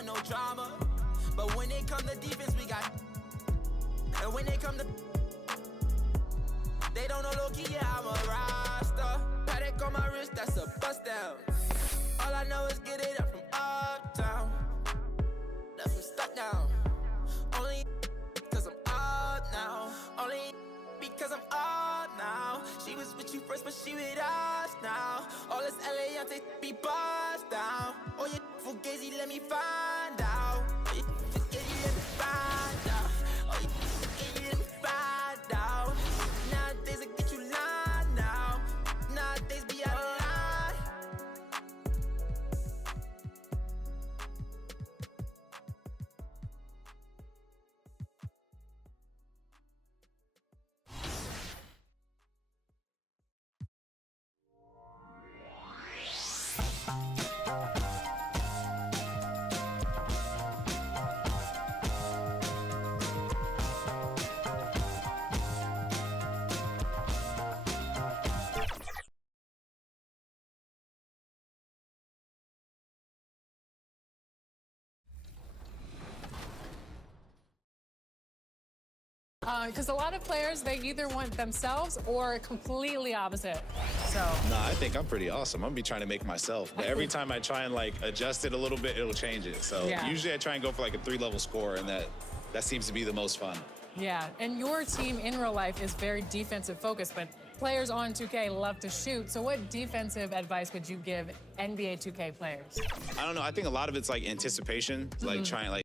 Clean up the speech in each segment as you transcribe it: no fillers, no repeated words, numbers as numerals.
want no drama. But when it come to defense, we got. And when it come to. They don't know low-key, yeah, I'm a roster. Paddock on my wrist, that's a bust down. All I know is get it up from uptown. Left from stuck down. Only because I'm up now. Only because I'm up now. She was with you first, but she with us now. All this LA, I take be bust down. Oh, you fugazi, let me find out. Oh, you fugazi, let me find out. Oh, you fugazi, let me find out. Nowadays, I get you lying now. Nowadays, be out of line. Because a lot of players, they either want themselves or completely opposite. So. Nah, I think I'm pretty awesome. I'm gonna be trying to make myself. But every time I try and like adjust it a little bit, it'll change it. So usually I try and go for like a 3-level score, and that seems to be the most fun. Yeah, and your team in real life is very defensive focused, but players on 2K love to shoot. So what defensive advice would you give NBA 2K players? I don't know. I think a lot of it's like anticipation, like trying like.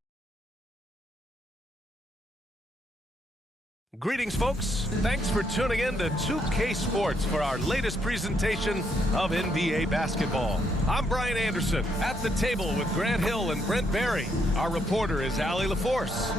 Greetings, folks. Thanks for tuning in to 2K Sports for our latest presentation of NBA basketball. I'm Brian Anderson, at the table with Grant Hill and Brent Barry. Our reporter is Allie LaForce.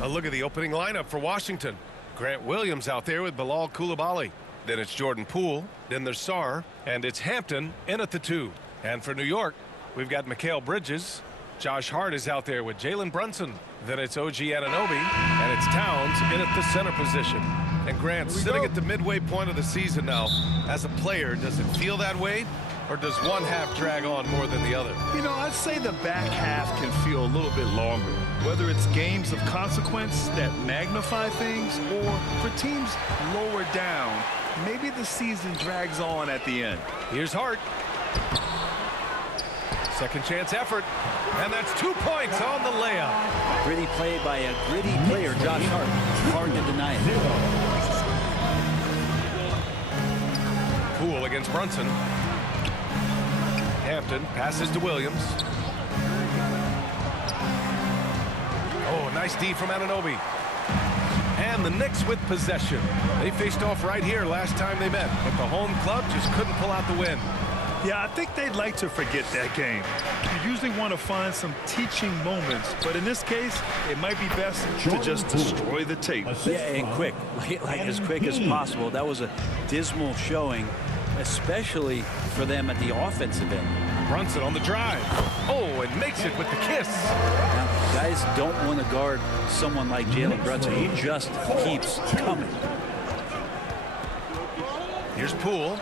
A look at the opening lineup for Washington. Grant Williams out there with Bilal Coulibaly. Then it's Jordan Poole, then there's Sarr, and it's Hampton in at the 2. And for New York, we've got Mikal Bridges. Josh Hart is out there with Jalen Brunson. Then it's OG Anunoby, and it's Towns in at the center position. And Grant sitting at the midway point of the season now. As a player, does it feel that way? Or does one half drag on more than the other? You know, I'd say the back half can feel a little bit longer. Whether it's games of consequence that magnify things, or for teams lower down, maybe the season drags on at the end. Here's Hart. Second chance effort, and that's 2 points on the layup. Gritty play by a gritty player, Josh Hart. Hard to deny it. Poole against Brunson. Hampton passes to Williams. Oh, nice D from Anunoby. And the Knicks with possession. They faced off right here last time they met, but the home club just couldn't pull out the win. Yeah, I think they'd like to forget that game. You usually want to find some teaching moments, but in this case, it might be best to just destroy the tape. Yeah, and quick, like as quick as possible. That was a dismal showing, especially for them at the offensive end. Brunson on the drive. Oh, and makes it with the kiss. Now, guys don't want to guard someone like Jalen Brunson. He just keeps coming. Here's Poole.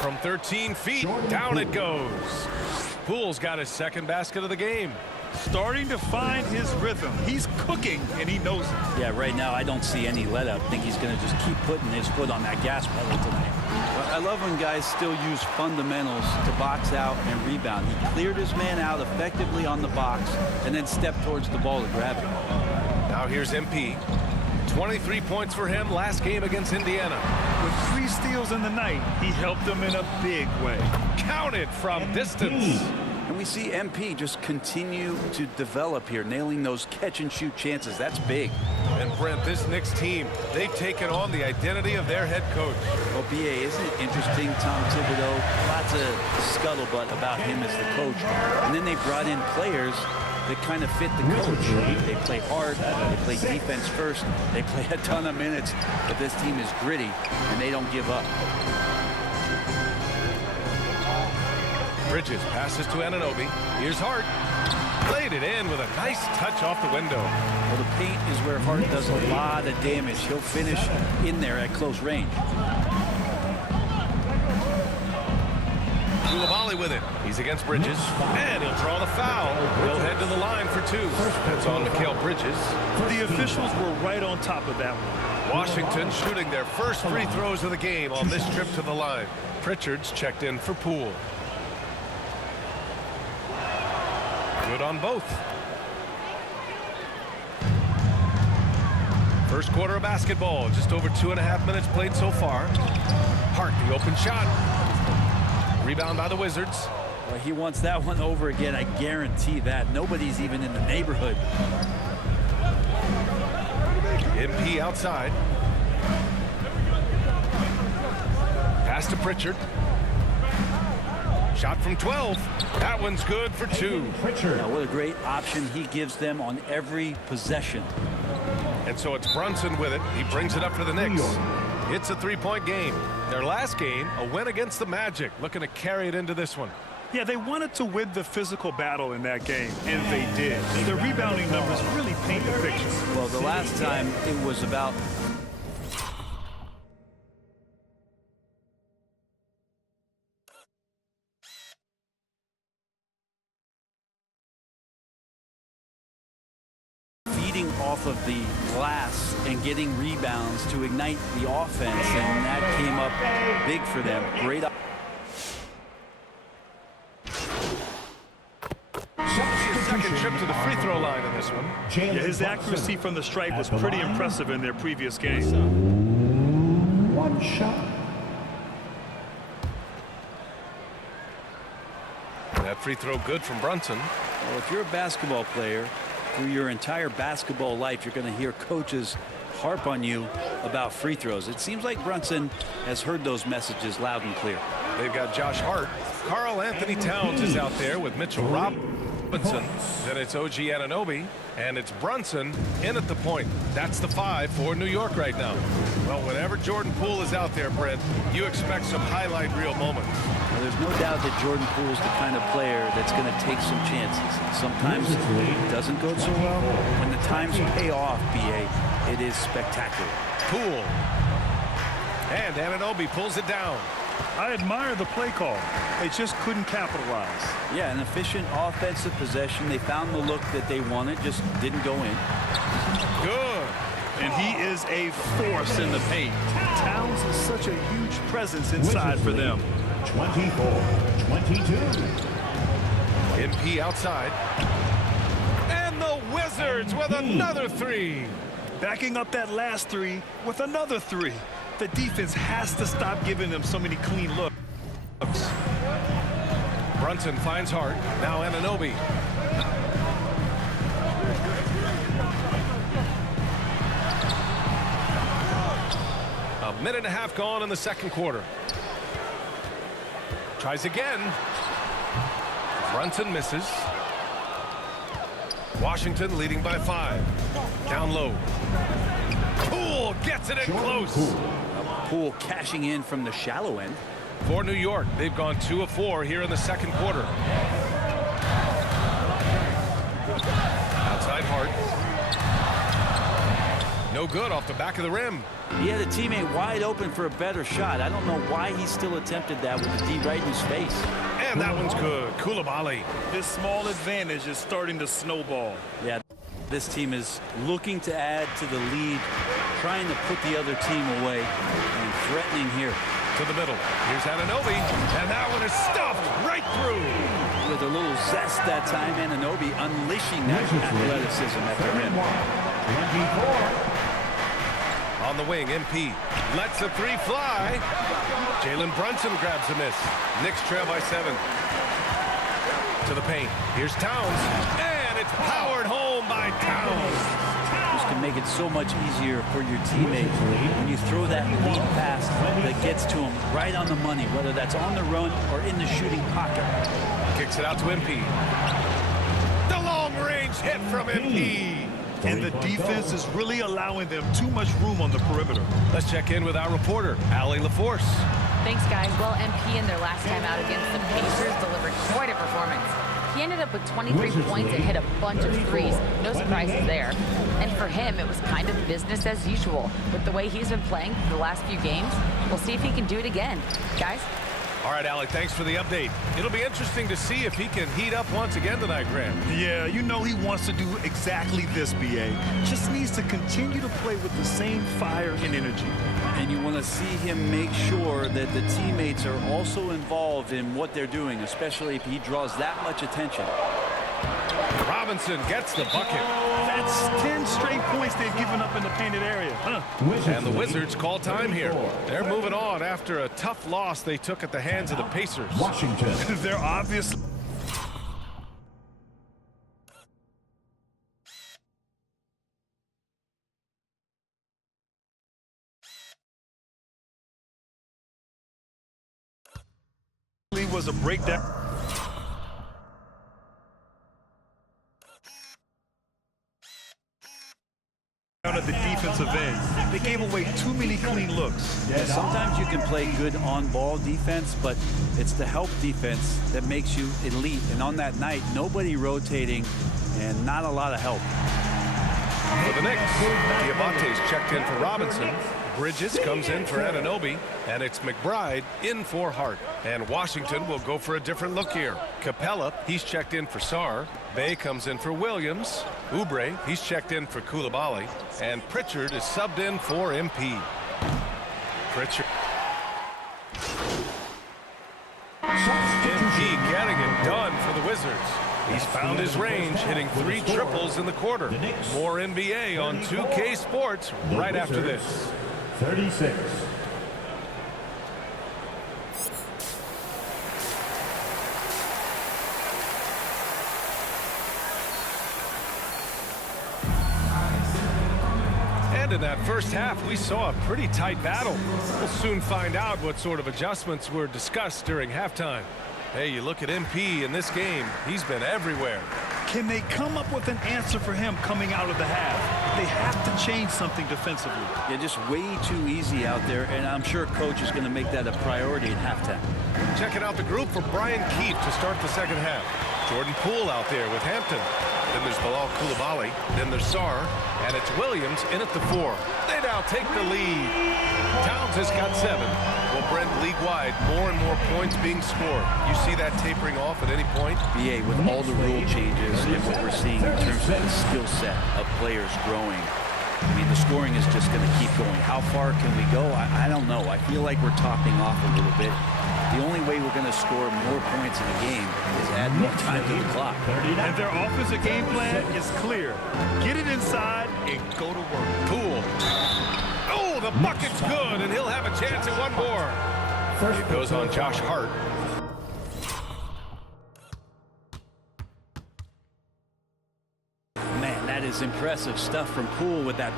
From 13 feet, down it goes. Poole's got his second basket of the game. Starting to find his rhythm. He's cooking, and he knows it. Yeah, right now I don't see any let-up. I think he's going to just keep putting his foot on that gas pedal tonight. Well, I love when guys still use fundamentals to box out and rebound. He cleared his man out effectively on the box and then stepped towards the ball to grab it. Now here's MP. 23 points for him last game against Indiana. With 3 steals in the night, he helped them in a big way. Counted from distance. And we see MP just continue to develop here, nailing those catch-and-shoot chances. That's big. And Brent, this Knicks team, they've taken on the identity of their head coach. Well, BA, isn't it interesting, Tom Thibodeau? Lots of scuttlebutt about him as the coach. And then they brought in players that kind of fit the coach. They play hard, they play defense first, they play a ton of minutes, but this team is gritty, and they don't give up. Bridges passes to Anunoby. Here's Hart. Played it in with a nice touch off the window. Well, the paint is where Hart does a lot of damage. He'll finish in there at close range. Kulabali with it. He's against Bridges, and he'll draw the foul. He'll head to the line for 2. It's on Mikal Bridges. The officials were right on top of that one. Washington shooting their first free throws of the game on this trip to the line. Pritchard's checked in for Poole. Good on both. First quarter of basketball, just over 2.5 minutes played so far. Hart, the open shot. Rebound by the Wizards. Well, he wants that one over again, I guarantee that. Nobody's even in the neighborhood. MP outside. Pass to Pritchard. Shot from 12. That one's good for 2. Now, what a great option he gives them on every possession. And so it's Brunson with it. He brings it up for the Knicks. It's a 3-point game. Their last game, a win against the Magic. Looking to carry it into this one. Yeah, they wanted to win the physical battle in that game, and they did. The rebounding numbers really paint the picture. Well, the last time it was about feeding off of the glass and getting rebounds to ignite the offense, and that came up big for them. Great. Second trip to the free throw line in this one. Yeah, his accuracy from the stripe was pretty impressive in their previous game. 1 shot. That free throw good from Brunson. Well, if you're a basketball player, through your entire basketball life, you're going to hear coaches harp on you about free throws. It seems like Brunson has heard those messages loud and clear. They've got Josh Hart. Karl Anthony Towns is out there with Mitchell Robinson. Then it's OG Anunoby, and it's Brunson in at the point. That's the 5 for New York right now. Well, whenever Jordan Poole is out there, Brent, you expect some highlight reel moments. Well, there's no doubt that Jordan Poole is the kind of player that's going to take some chances. Sometimes it doesn't go so well. When the times pay off, BA, it is spectacular. Poole. And Anunoby pulls it down. I admire the play call. They just couldn't capitalize. Yeah, an efficient offensive possession. They found the look that they wanted, just didn't go in. Good. And he is a force in the paint. Towns is such a huge presence inside for them. 24-22. MP outside. And the Wizards with another 3. Backing up that last 3 with another 3. The defense has to stop giving them so many clean looks. Brunson finds Hart. Now Anunoby. A minute and a half gone in the second quarter. Tries again. Brunson misses. Washington leading by 5. Down low. Poole gets it in close. Poole cashing in from the shallow end. For New York, they've gone 2 of 4 here in the second quarter. Outside Hart. No good off the back of the rim. He had a teammate wide open for a better shot. I don't know why he still attempted that with the D right in his face. And that one's good. Kulabali. This small advantage is starting to snowball. Yeah, this team is looking to add to the lead, trying to put the other team away, and threatening here. To the middle. Here's Anunoby, and that one is stuffed right through. With a little zest that time, Anunoby unleashing that athleticism at the rim. 24. On the wing, MP lets a 3 fly. Jalen Brunson grabs a miss. Knicks trail by 7. To the paint. Here's Towns, and it's powered home by Towns. This can make it so much easier for your teammate when you throw that lead pass that gets to him right on the money, whether that's on the run or in the shooting pocket. Kicks it out to MP. The long-range hit from MP. And the defense is really allowing them too much room on the perimeter. Let's check in with our reporter, Allie LaForce. Thanks, guys. Well, MP in their last time out against the Pacers delivered quite a performance. He ended up with 23 points and hit a bunch of threes. No surprises there. And for him, it was kind of business as usual. With the way he's been playing the last few games, we'll see if he can do it again. Guys? All right, Allie, thanks for the update. It'll be interesting to see if he can heat up once again tonight, Grant. Yeah, you know he wants to do exactly this, BA. Just needs to continue to play with the same fire and energy. And you want to see him make sure that the teammates are also involved in what they're doing, especially if he draws that much attention. Robinson gets the bucket. That's 10 straight points they've given up in the painted area. And the Wizards call time here. They're moving on after a tough loss they took at the hands of the Pacers. Washington. They're obviously... was a breakdown. At the defensive end, they gave away too many clean looks. Sometimes you can play good on-ball defense, but it's the help defense that makes you elite. And on that night, nobody rotating and not a lot of help. For the Knicks, Diamante's checked in for Robinson. Bridges comes in for Anunoby, and it's McBride in for Hart. And Washington will go for a different look here. Capella, he's checked in for Sarr. Bay comes in for Williams. Oubre, he's checked in for Koulibaly. And Pritchard is subbed in for MP. Pritchard. MP getting it done for the Wizards. He's found his range, hitting 3 triples in the quarter. More NBA on 2K Sports right after this. 36. And in that first half, we saw a pretty tight battle. We'll soon find out what sort of adjustments were discussed during halftime. Hey, you look at MP in this game, he's been everywhere. Can they come up with an answer for him coming out of the half? They have to change something defensively. Yeah, just way too easy out there, and I'm sure coach is going to make that a priority at halftime. Checking out the group for Brian Keefe to start the second half. Jordan Poole out there with Hampton. Then there's Bilal Koulibaly. Then there's Sarr. And it's Williams in at the 4. They now take the lead. Towns has got 7. Well, Brent, league-wide, more and more points being scored. You see that tapering off at any point? BA, with all the rule changes and what we're seeing in terms of the skill set of players growing, I mean, the scoring is just going to keep going. How far can we go? I don't know. I feel like we're topping off a little bit. The only way we're going to score more points in a game is add more time to the clock. And their offensive game plan is clear. Get it inside and go to work. Poole. Oh, the bucket's good, and he'll have a chance at one more. It goes on Josh Hart. Man, that is impressive stuff from Poole with that.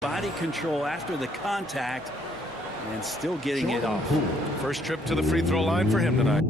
Body control after the contact and still getting it off. First trip to the free throw line for him tonight.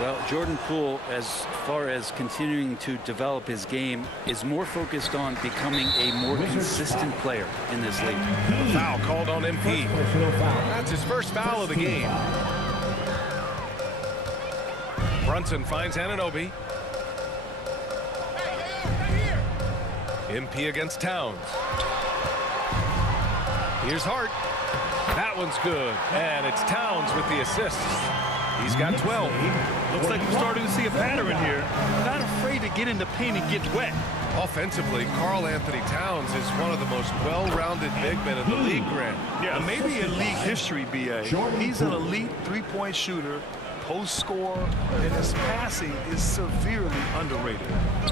Well, Jordan Poole, as far as continuing to develop his game, is more focused on becoming a more consistent player in this league. A foul called on MP. That's his first foul of the game. Brunson finds Anunoby. MP against Towns. Here's Hart. That one's good. And it's Towns with the assist. He's got 12. Looks like we're starting to see a pattern here. Not afraid to get in the paint and get wet. Offensively, Karl Anthony Towns is one of the most well-rounded big men in the league, Grant. Yeah, maybe in league history, BA. He's an elite three-point shooter, post scorer, and his passing is severely underrated.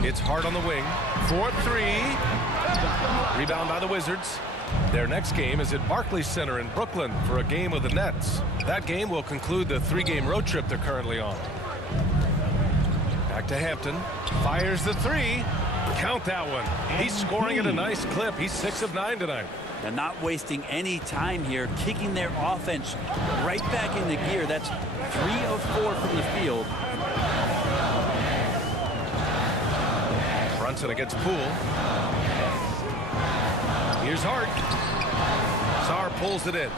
It's Hart on the wing. 4-3. Rebound by the Wizards. Their next game is at Barclays Center in Brooklyn for a game with the Nets. That game will conclude the 3-game road trip they're currently on. Back to Hampton. Fires the three. Count that one. He's scoring at a nice clip. He's 6 of 9 tonight. And not wasting any time here, kicking their offense right back into gear. That's 3 of 4 from the field. Brunson against Poole. Here's Hart. Sarr pulls it in.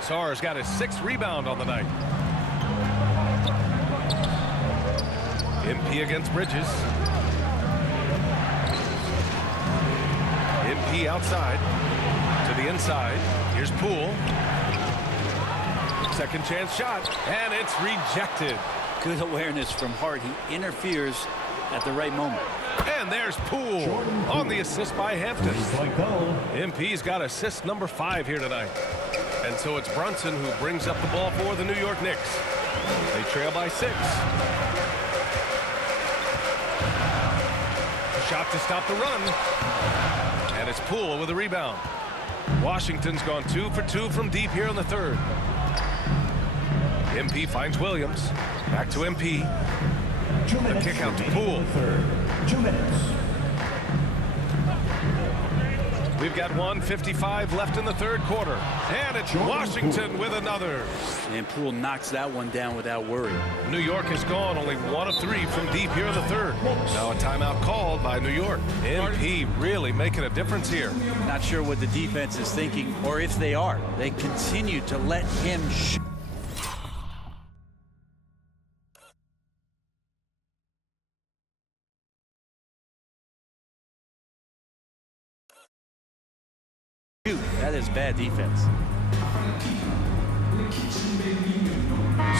Sarr's got his 6th rebound on the night. MP against Bridges. MP outside to the inside. Here's Poole. Second chance shot, and it's rejected. Good awareness from Hart. He interferes at the right moment. And there's Poole on the assist by Hampton. MP's got assist number 5 here tonight. And so it's Brunson who brings up the ball for the New York Knicks. They trail by 6. Shot to stop the run. And it's Poole with a rebound. Washington's gone 2 for 2 from deep here in the third. MP finds Williams. Back to MP. The kick out to Poole. 2 minutes. We've got 1:55 left in the third quarter. And it's Washington with another. And Poole knocks that one down without worry. New York has gone only 1 of 3 from deep here in the third. Now a timeout called by New York. MP really making a difference here. Not sure what the defense is thinking, or if they are. They continue to let him shoot. That is bad defense.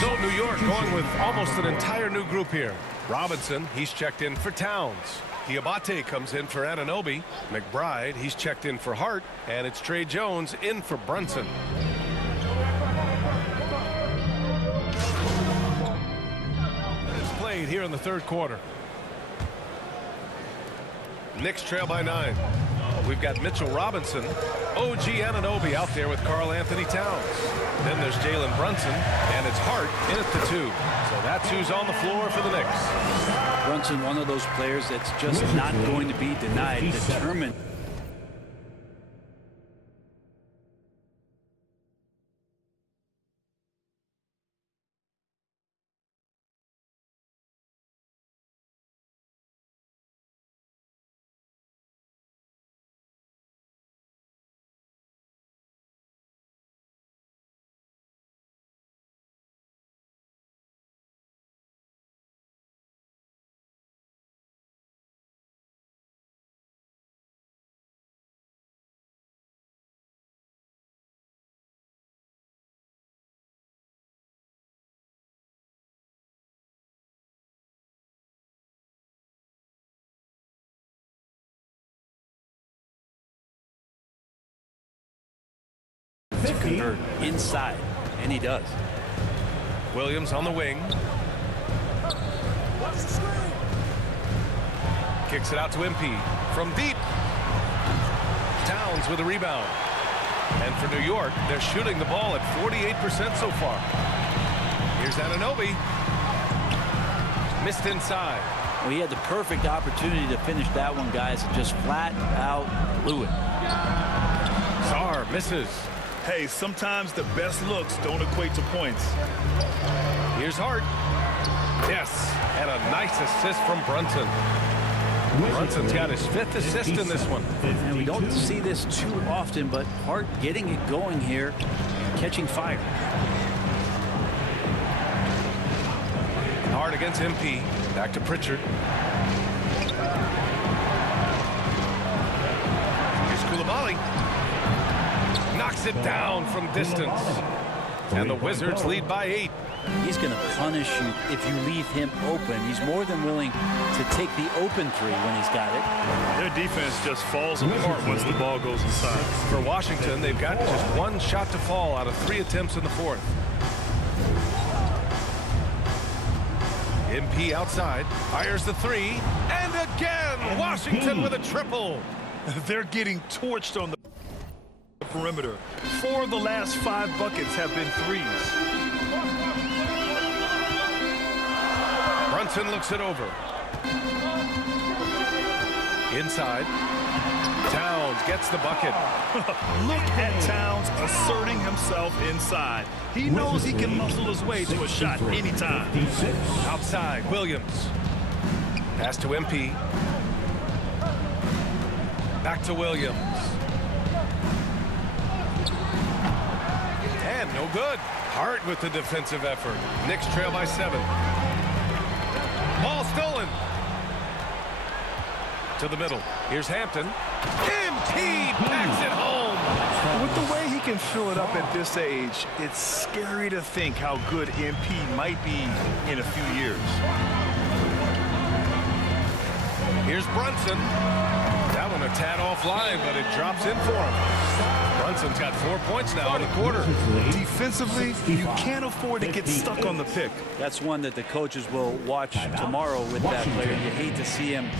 So New York going with almost an entire new group here. Robinson, he's checked in for Towns. Diabate comes in for Anunoby. McBride, he's checked in for Hart. And it's Trey Jones in for Brunson. It's played here in the third quarter. Knicks trail by 9. We've got Mitchell Robinson, OG Anunoby out there with Karl Anthony Towns. Then there's Jalen Brunson, and it's Hart in at the 2. So that's who's on the floor for the Knicks. Brunson, one of those players that's just not going to be denied, determined. To convert inside, and he does. Williams on the wing. Kicks it out to MP from deep. Towns with a rebound. And for New York, they're shooting the ball at 48% so far. Here's Anunoby. Missed inside. Well, he had the perfect opportunity to finish that one, guys, and just flat out blew it. Sarr misses. Hey, sometimes the best looks don't equate to points. Here's Hart. Yes, and a nice assist from Brunson. Brunson's got his 5th assist in this one. And we don't see this too often, but Hart getting it going here, catching fire. Hart against MP. Back to Pritchard. Here's Coulibaly. Knocks it down from distance. And the Wizards lead by 8. He's going to punish you if you leave him open. He's more than willing to take the open 3 when he's got it. Their defense just falls apart once the ball goes inside. For Washington, they've got just 1 shot to fall out of 3 attempts in the 4th. MP outside, fires the 3, and again, Washington with a triple. They're getting torched on the perimeter. 4 of the last 5 buckets have been 3s. Brunson looks it over. Inside. Towns gets the bucket. Look at Towns asserting himself inside. He knows he can muscle his way to a shot anytime. Outside, Williams. Pass to MP. Back to Williams. And no good. Hart with the defensive effort. Knicks trail by 7. Ball stolen. To the middle. Here's Hampton. MP packs it home. With the way he can fill it up at this age, it's scary to think how good MP might be in a few years. Here's Brunson. That one a tad offline, but it drops in for him. Brunson's got 4 points now in the quarter. Defensively, you can't afford to get stuck on the pick. That's one that the coaches will watch tomorrow with that player. You hate to see him.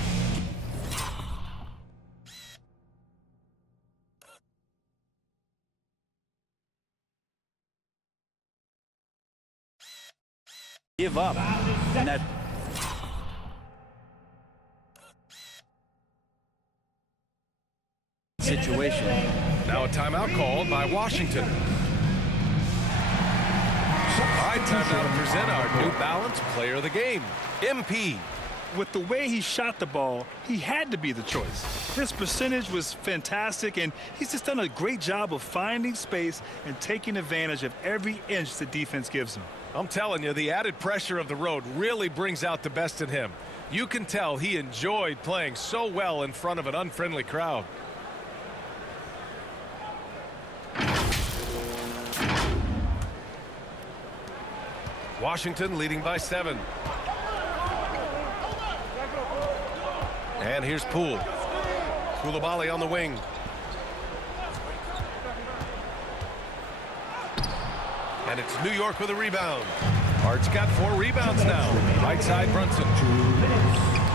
Give up in that situation. Now a timeout called by Washington. All right, time now to present our New Balance Player of the Game, MP. With the way he shot the ball, he had to be the choice. His percentage was fantastic, and he's just done a great job of finding space and taking advantage of every inch the defense gives him. I'm telling you, the added pressure of the road really brings out the best in him. You can tell he enjoyed playing so well in front of an unfriendly crowd. Washington leading by 7. And here's Poole. Coulibaly on the wing. And it's New York with a rebound. Hart's got 4 rebounds now. Right side, Brunson.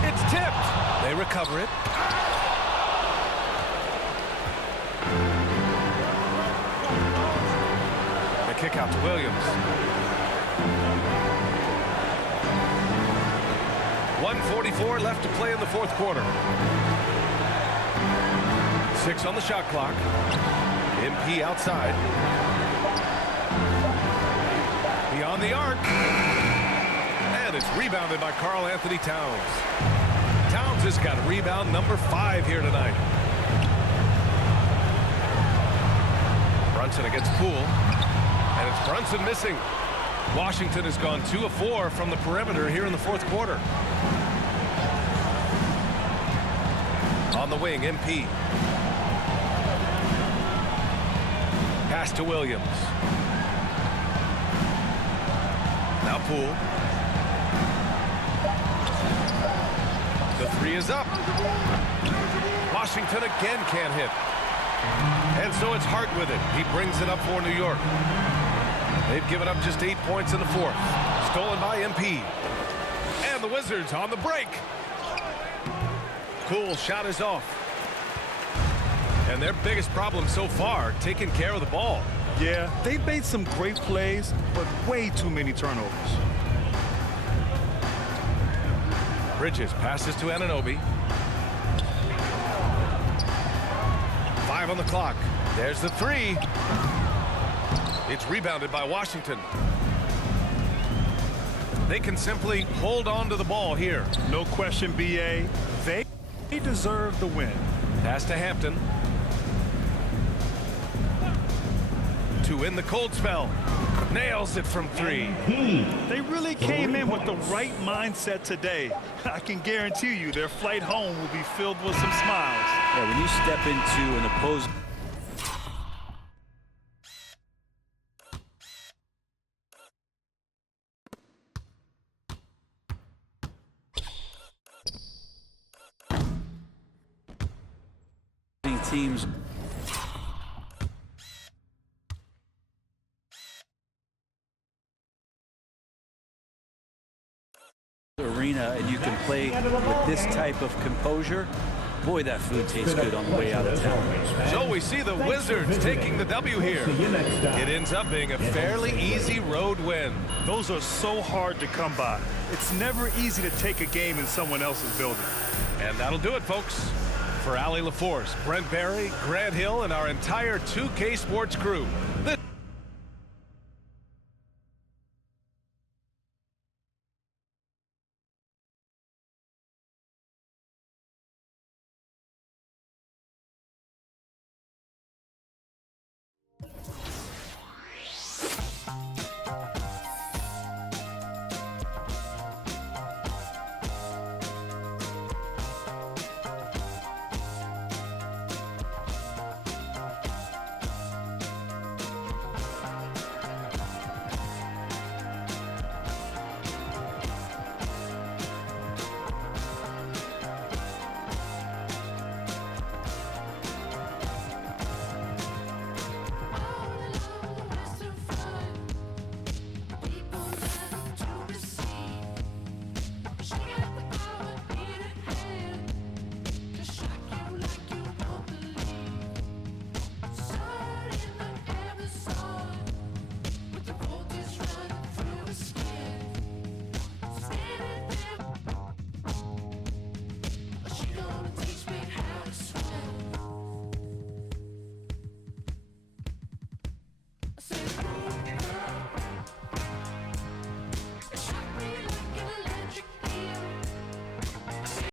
It's tipped. They recover it. The kick out to Williams. 1:44 left to play in the fourth quarter. 6 on the shot clock. MP outside. Beyond the arc. And it's rebounded by Karl Anthony Towns. Towns has got rebound number 5 here tonight. Brunson against Poole. And it's Brunson missing. Washington has gone 2 of 4 from the perimeter here in the fourth quarter. On the wing, MP. Pass to Williams. Now Poole. The 3 is up. Washington again can't hit. And so it's Hart with it. He brings it up for New York. They've given up just 8 points in the fourth. Stolen by MP. And the Wizards on the break. Poole shot is off. And their biggest problem so far, taking care of the ball. Yeah, they've made some great plays, but way too many turnovers. Bridges passes to Anunoby. 5 on the clock. There's the 3. It's rebounded by Washington. They can simply hold on to the ball here. No question, BA. They deserve the win. Pass to Hampton. To win the cold spell. Nails it from 3. They really came in with the right mindset today. I can guarantee you their flight home will be filled with some smiles. Yeah, when you step into an opposing teams arena and you can play with this type of composure, Boy, that food tastes good on the way out of town. So we see the Wizards taking the W here. It ends up being a fairly easy road win. Those are so hard to come by. It's never easy to take a game in someone else's building. And that'll do it, folks. For Allie LaForce, Brent Barry, Grant Hill, and our entire 2K Sports crew, this Say